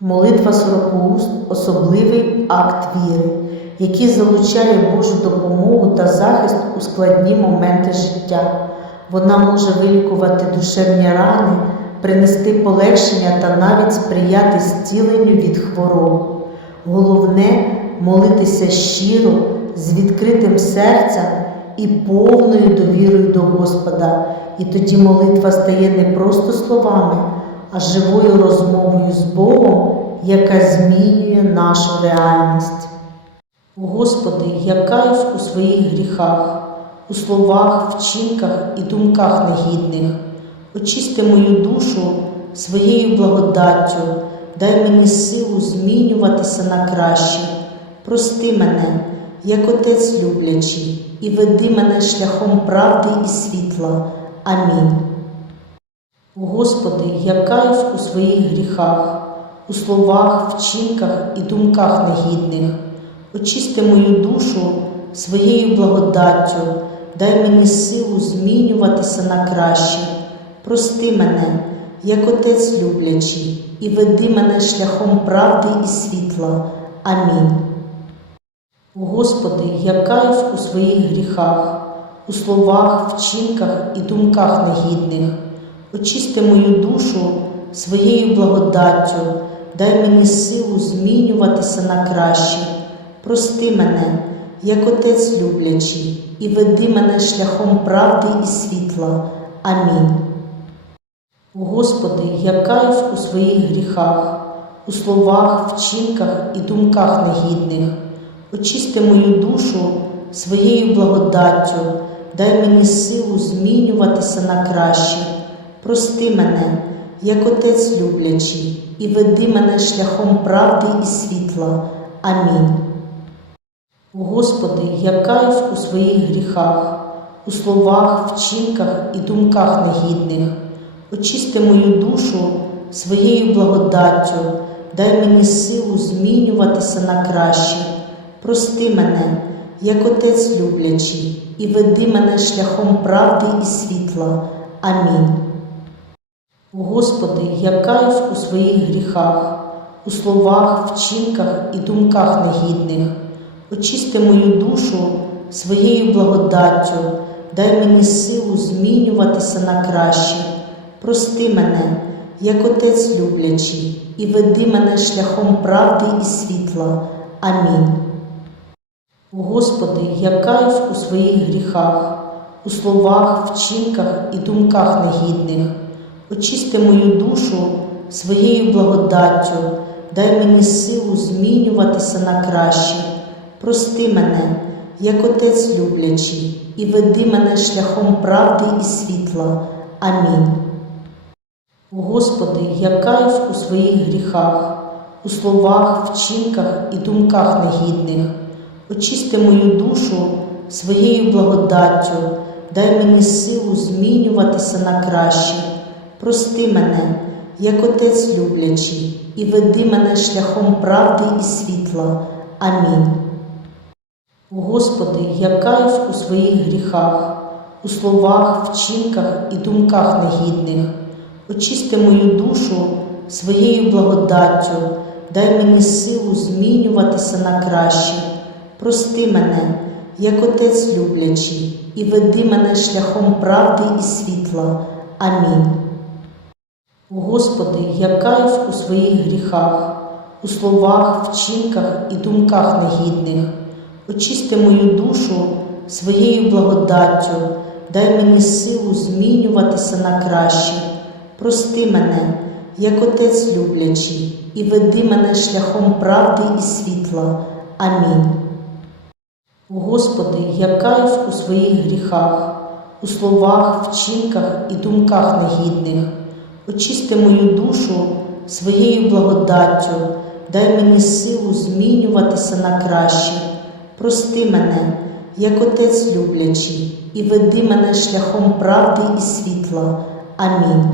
Молитва сорокоуст особливий акт віри, який залучає Божу допомогу та захист у складні моменти життя. Вона може вилікувати душевні рани, принести полегшення та навіть сприяти зціленню від хвороб. Головне молитися щиро, з відкритим серцем і повною довірою до Господа. І тоді молитва стає не просто словами, а живою розмовою з Богом, яка змінює нашу реальність. Господи, я каюсь у своїх гріхах, у словах, вчинках і думках негідних. Очисти мою душу своєю благодаттю, дай мені силу змінюватися на краще. Прости мене, як Отець люблячий, і веди мене шляхом правди і світла. Амінь. Господи, я каюсь у своїх гріхах, у словах, вчинках і думках негідних. Очисти мою душу своєю благодаттю, дай мені силу змінюватися на краще. Прости мене, як Отець люблячий, і веди мене шляхом правди і світла. Амінь. Господи, я каюсь у своїх гріхах, у словах, вчинках і думках негідних. Очисти мою душу своєю благодаттю, дай мені силу змінюватися на краще. Прости мене, як Отець люблячий, і веди мене шляхом правди і світла. Амінь. Господи, я каюсь у своїх гріхах, у словах, вчинках і думках негідних. Очисти мою душу своєю благодаттю, дай мені силу змінюватися на краще. Прости мене, як Отець люблячий, і веди мене шляхом правди і світла. Амінь. Господи, я каюсь у своїх гріхах, у словах, вчинках і думках негідних. Очисти мою душу своєю благодаттю, дай мені силу змінюватися на краще. Прости мене, як Отець люблячий, і веди мене шляхом правди і світла. Амінь. Господи, я каюсь у своїх гріхах, у словах, вчинках і думках негідних. Очисти мою душу своєю благодаттю, дай мені силу змінюватися на краще. Прости мене, як Отець люблячий, і веди мене шляхом правди і світла. Амінь. Господи, я каюсь у своїх гріхах, у словах, вчинках і думках негідних. Очисти мою душу своєю благодаттю, дай мені силу змінюватися на краще. Прости мене, як Отець люблячий, і веди мене шляхом правди і світла. Амінь. Господи, я каюсь у своїх гріхах, у словах, вчинках і думках негідних. Очисти мою душу своєю благодаттю, дай мені силу змінюватися на краще. Прости мене, як Отець люблячий, і веди мене шляхом правди і світла. Амінь. Господи, я каюсь у своїх гріхах, у словах, вчинках і думках негідних. Очисти мою душу своєю благодаттю, дай мені силу змінюватися на краще. Прости мене, як Отець люблячий, і веди мене шляхом правди і світла. Амінь. Господи, я каюсь у своїх гріхах, у словах, вчинках і думках негідних. Очисти мою душу своєю благодаттю, дай мені силу змінюватися на краще. Прости мене, як Отець люблячий, і веди мене шляхом правди і світла. Амінь. Господи, я каюсь у своїх гріхах, у словах, вчинках і думках негідних. Очисти мою душу своєю благодаттю, дай мені силу змінюватися на краще. Прости мене, як Отець люблячий, і веди мене шляхом правди і світла. Амінь.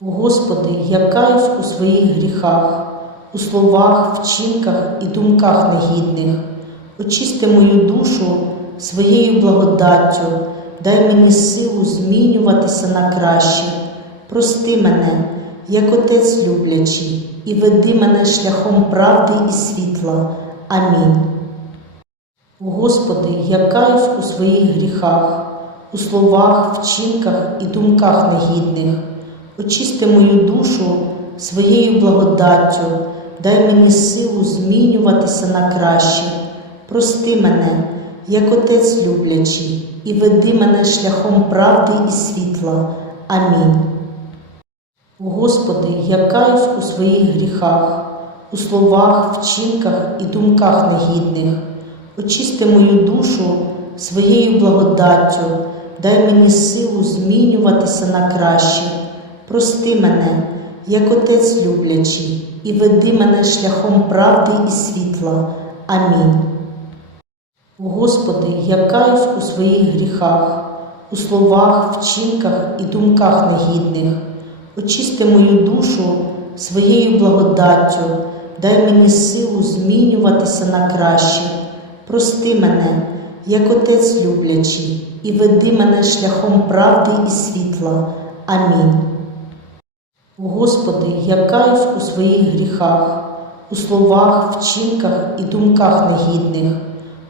Господи, я каюсь у своїх гріхах, у словах, вчинках і думках негідних. Очисти мою душу своєю благодаттю, дай мені силу змінюватися на краще. Прости мене, як Отець люблячий, і веди мене шляхом правди і світла. Амінь. Господи, я каюсь у своїх гріхах, у словах, вчинках і думках негідних. Очисти мою душу своєю благодаттю, дай мені силу змінюватися на краще. Прости мене, як Отець люблячий, і веди мене шляхом правди і світла. Амінь. Господи, я каюсь у своїх гріхах, у словах, вчинках і думках негідних. Очисти мою душу своєю благодаттю, дай мені силу змінюватися на краще. Прости мене, як Отець люблячий, і веди мене шляхом правди і світла. Амінь. Господи, я каюсь у своїх гріхах, у словах, вчинках і думках негідних. Очисти мою душу своєю благодаттю, дай мені силу змінюватися на краще. Прости мене, як Отець люблячий, і веди мене шляхом правди і світла. Амінь. Господи, я каюсь у своїх гріхах, у словах, вчинках і думках негідних.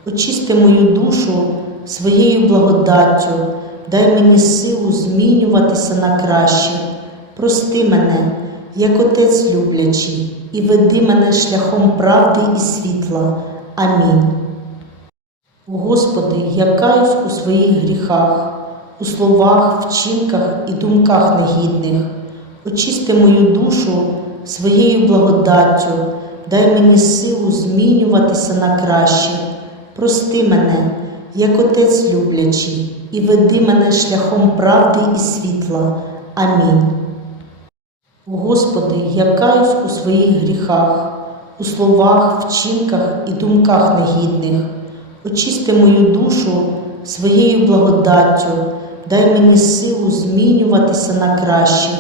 Очисти мою душу своєю благодаттю, дай мені силу змінюватися на краще. Прости мене, як Отець люблячий, і веди мене шляхом правди і світла. Амінь. Господи, я каюсь у своїх гріхах, у словах, вчинках і думках негідних. Очисти мою душу своєю благодаттю, дай мені силу змінюватися на краще. Прости мене, як Отець люблячий, і веди мене шляхом правди і світла. Амінь. Господи, я каюсь у своїх гріхах, у словах, вчинках і думках негідних. Очисти мою душу своєю благодаттю, дай мені силу змінюватися на краще.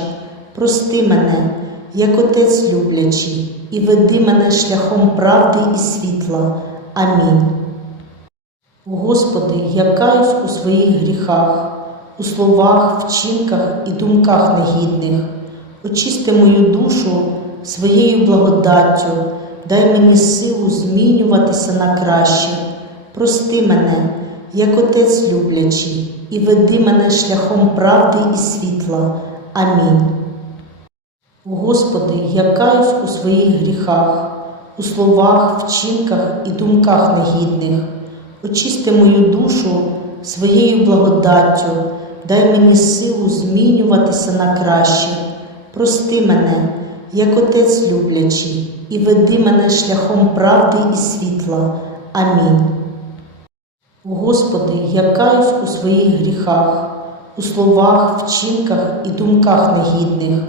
Прости мене, як Отець люблячий, і веди мене шляхом правди і світла. Амінь. Господи, я каюсь у своїх гріхах, у словах, вчинках і думках негідних. Очисти мою душу своєю благодаттю, дай мені силу змінюватися на краще. Прости мене, як Отець люблячий, і веди мене шляхом правди і світла. Амінь. Господи, я каюсь у своїх гріхах, у словах, вчинках і думках негідних. Очисти мою душу своєю благодаттю, дай мені силу змінюватися на краще. Прости мене, як Отець люблячий, і веди мене шляхом правди і світла. Амінь. Господи, я каюсь у своїх гріхах, у словах, вчинках і думках негідних.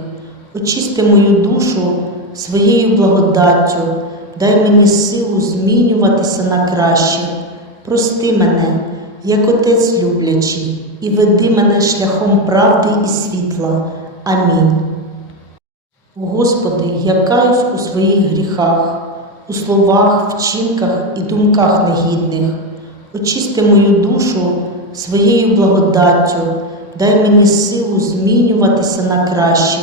Очисти мою душу своєю благодаттю, дай мені силу змінюватися на краще. Прости мене, як Отець люблячий, і веди мене шляхом правди і світла. Амінь. Господи, я каюсь у своїх гріхах, у словах, вчинках і думках негідних. Очисти мою душу своєю благодаттю, дай мені силу змінюватися на краще.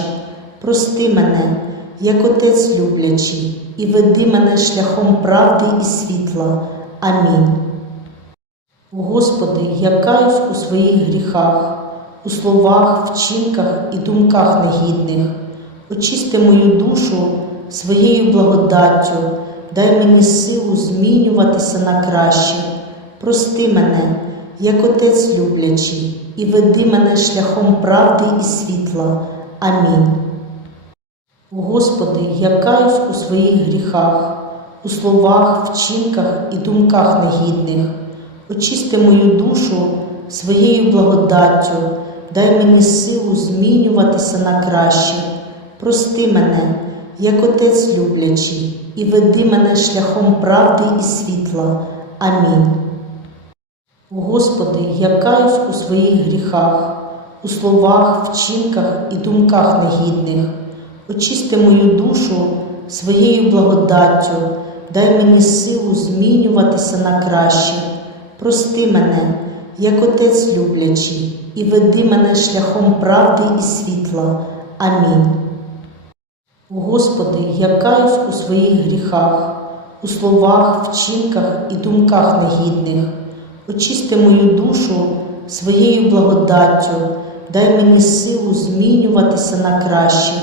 Прости мене, як Отець люблячий, і веди мене шляхом правди і світла. Амінь. Господи, я каюсь у своїх гріхах, у словах, вчинках і думках негідних. Очисти мою душу своєю благодаттю, дай мені силу змінюватися на краще. Прости мене, як Отець люблячий, і веди мене шляхом правди і світла. Амінь. Господи, я каюсь у своїх гріхах, у словах, вчинках і думках негідних. Очисти мою душу своєю благодаттю, дай мені силу змінюватися на краще. Прости мене, як Отець люблячий, і веди мене шляхом правди і світла. Амінь. Господи, я каюсь у своїх гріхах, у словах, вчинках і думках негідних. Очисти мою душу своєю благодаттю, дай мені силу змінюватися на краще. Прости мене, як Отець люблячий, і веди мене шляхом правди і світла. Амінь. Господи, я каюсь у своїх гріхах, у словах, вчинках і думках негідних. Очисти мою душу своєю благодаттю, дай мені силу змінюватися на краще.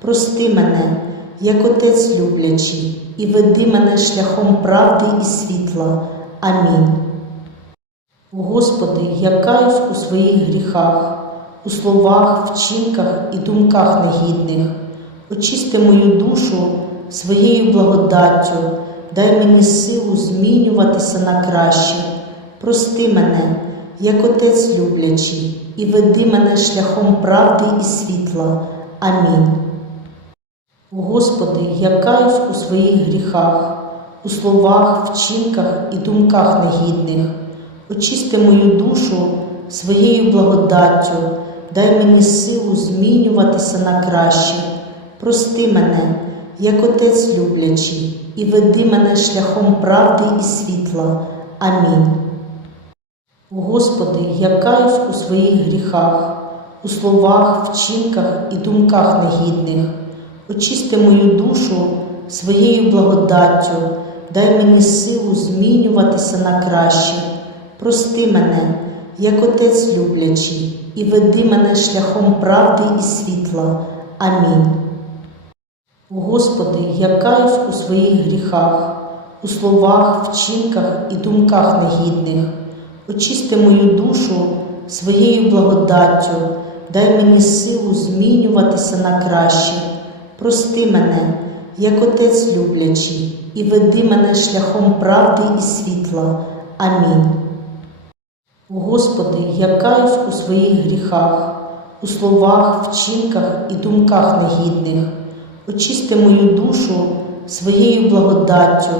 Прости мене, як Отець люблячий, і веди мене шляхом правди і світла. Амінь. Господи, я каюсь у своїх гріхах, у словах, вчинках і думках негідних. Очисти мою душу своєю благодаттю, дай мені силу змінюватися на краще. Прости мене, як Отець люблячий, і веди мене шляхом правди і світла. Амінь. Господи, я каюсь у своїх гріхах, у словах, вчинках і думках негідних. Очисти мою душу своєю благодаттю, дай мені силу змінюватися на краще. Прости мене, як Отець люблячий, і веди мене шляхом правди і світла. Амінь. Господи, я каюсь у своїх гріхах, у словах, вчинках і думках негідних. Очисти мою душу своєю благодаттю, дай мені силу змінюватися на краще. Прости мене, як Отець люблячий, і веди мене шляхом правди і світла. Амінь. Господи, я каюсь у своїх гріхах, у словах, вчинках і думках негідних. Очисти мою душу своєю благодаттю, дай мені силу змінюватися на краще. Прости мене, як Отець люблячий, і веди мене шляхом правди і світла. Амінь. Господи, я каюсь у своїх гріхах, у словах, вчинках і думках негідних. Очисти мою душу своєю благодаттю,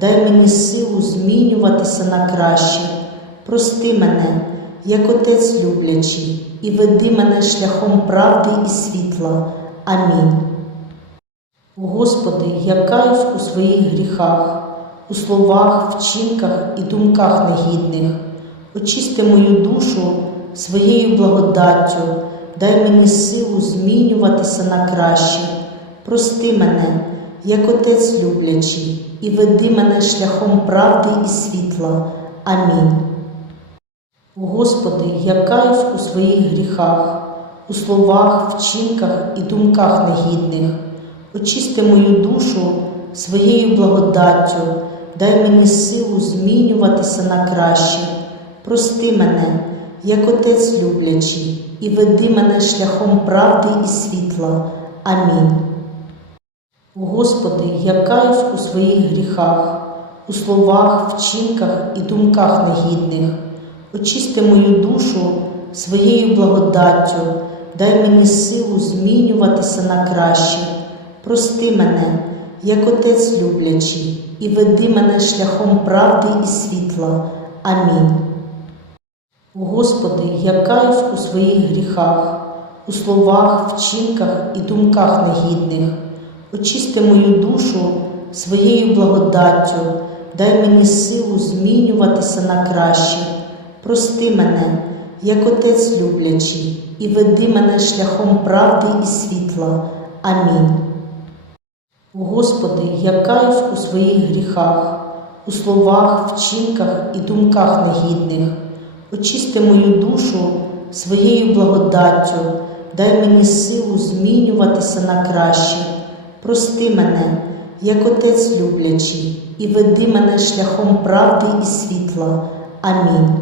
дай мені силу змінюватися на краще. Прости мене, як Отець люблячий, і веди мене шляхом правди і світла. Амінь. Господи, я каюсь у своїх гріхах, у словах, вчинках і думках негідних. Очисти мою душу своєю благодаттю, дай мені силу змінюватися на краще. Прости мене, як Отець люблячий, і веди мене шляхом правди і світла. Амінь. Господи, я каюсь у своїх гріхах, у словах, вчинках і думках негідних. Очисти мою душу своєю благодаттю, дай мені силу змінюватися на краще. Прости мене, як Отець люблячий, і веди мене шляхом правди і світла. Амінь. Господи, я каюсь у своїх гріхах, у словах, вчинках і думках негідних. Очисти мою душу своєю благодаттю, дай мені силу змінюватися на краще. Прости мене, як Отець люблячий, і веди мене шляхом правди і світла. Амінь. Господи, я каюсь у своїх гріхах, у словах, вчинках і думках негідних. Очисти мою душу своєю благодаттю, дай мені силу змінюватися на краще. Прости мене, як Отець люблячий, і веди мене шляхом правди і світла. Амінь. Господи, я каюсь у своїх гріхах, у словах, вчинках і думках негідних. Очисти мою душу своєю благодаттю, дай мені силу змінюватися на краще. Прости мене, як Отець люблячий, і веди мене шляхом правди і світла. Амінь.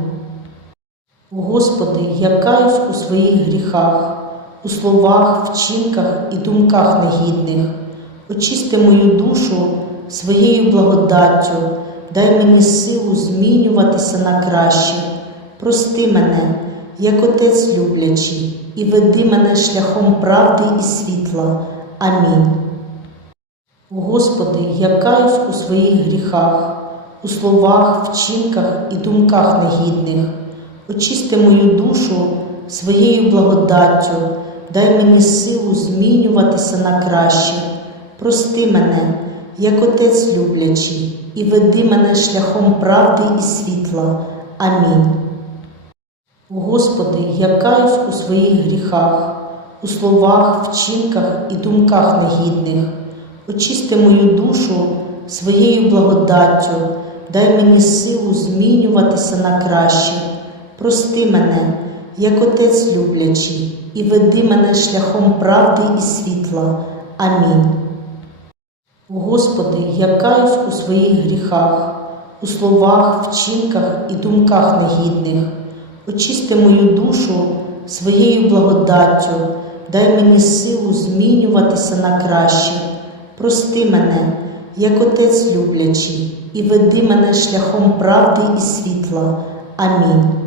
Господи, я каюсь у своїх гріхах, у словах, вчинках і думках негідних. Очисти мою душу своєю благодаттю, дай мені силу змінюватися на краще. Прости мене, як Отець люблячий, і веди мене шляхом правди і світла. Амінь. Господи, я каюсь у своїх гріхах, у словах, вчинках і думках негідних. Очисти мою душу своєю благодаттю, дай мені силу змінюватися на краще. Прости мене, як Отець люблячий, і веди мене шляхом правди і світла. Амінь. Господи, я каюсь у своїх гріхах, у словах, вчинках і думках негідних. Очисти мою душу своєю благодаттю, дай мені силу змінюватися на краще. Прости мене, як Отець люблячий, і веди мене шляхом правди і світла. Амінь. Господи, я каюсь у своїх гріхах, у словах, вчинках і думках негідних. Очисти мою душу своєю благодаттю, дай мені силу змінюватися на краще. Прости мене, як Отець люблячий, і веди мене шляхом правди і світла. Амінь.